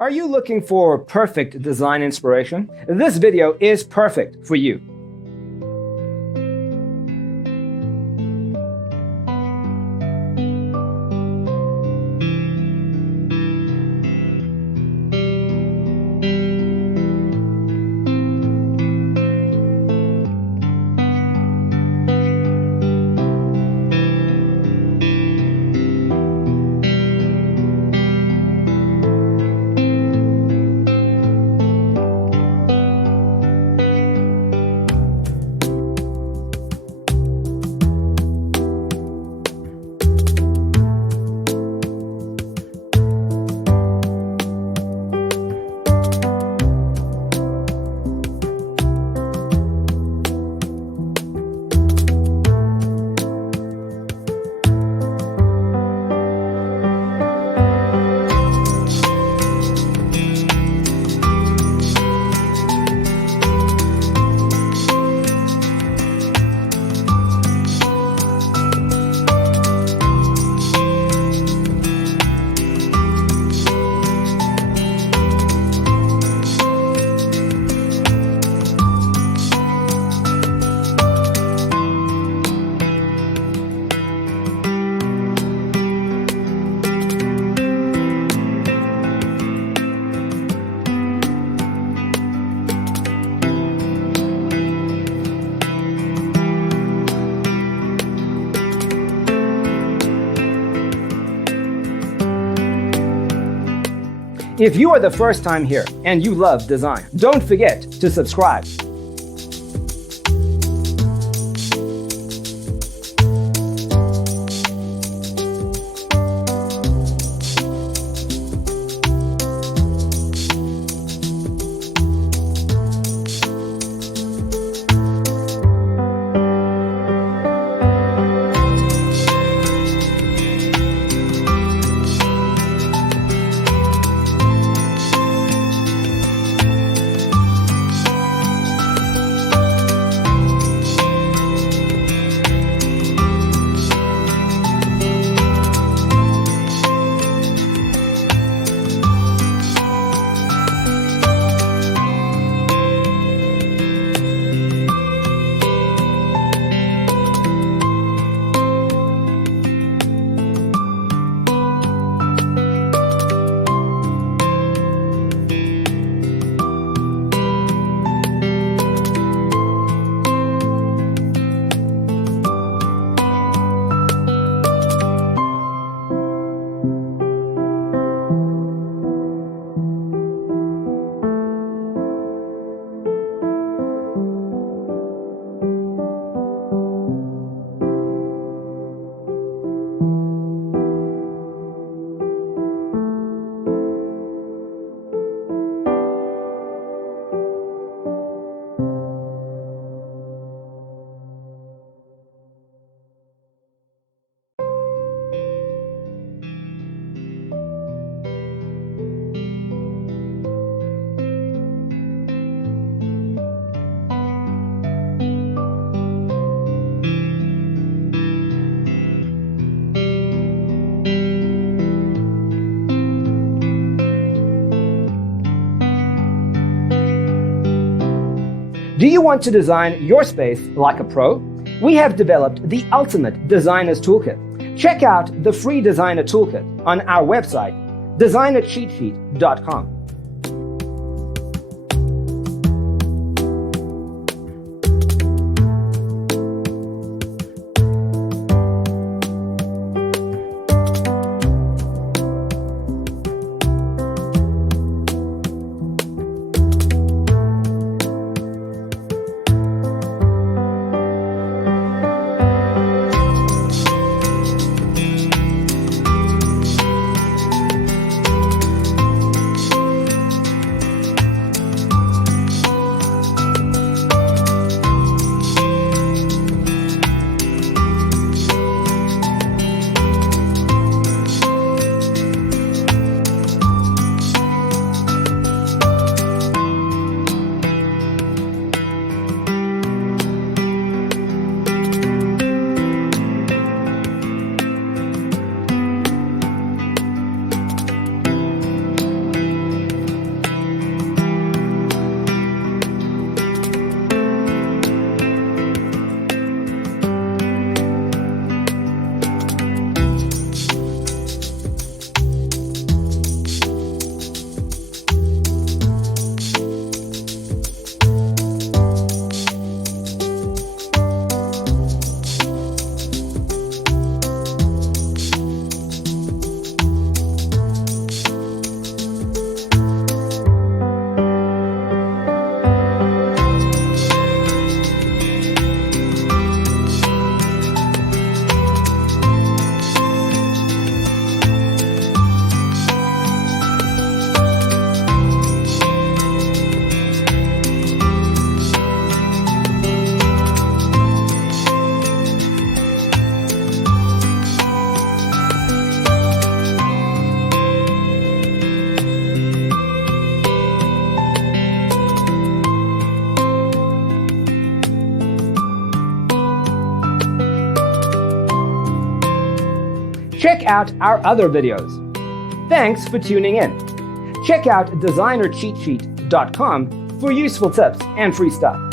Are you looking for perfect design inspiration? This video is perfect for you. If you are the first time here and you love design, don't forget to subscribe. Do you want to design your space like a pro? We have developed the ultimate designer's toolkit. Check out the free designer toolkit on our website, designercheatsheet.com. check out our other videos. Thanks for tuning in. Check out designercheatsheet.com for useful tips and free stuff.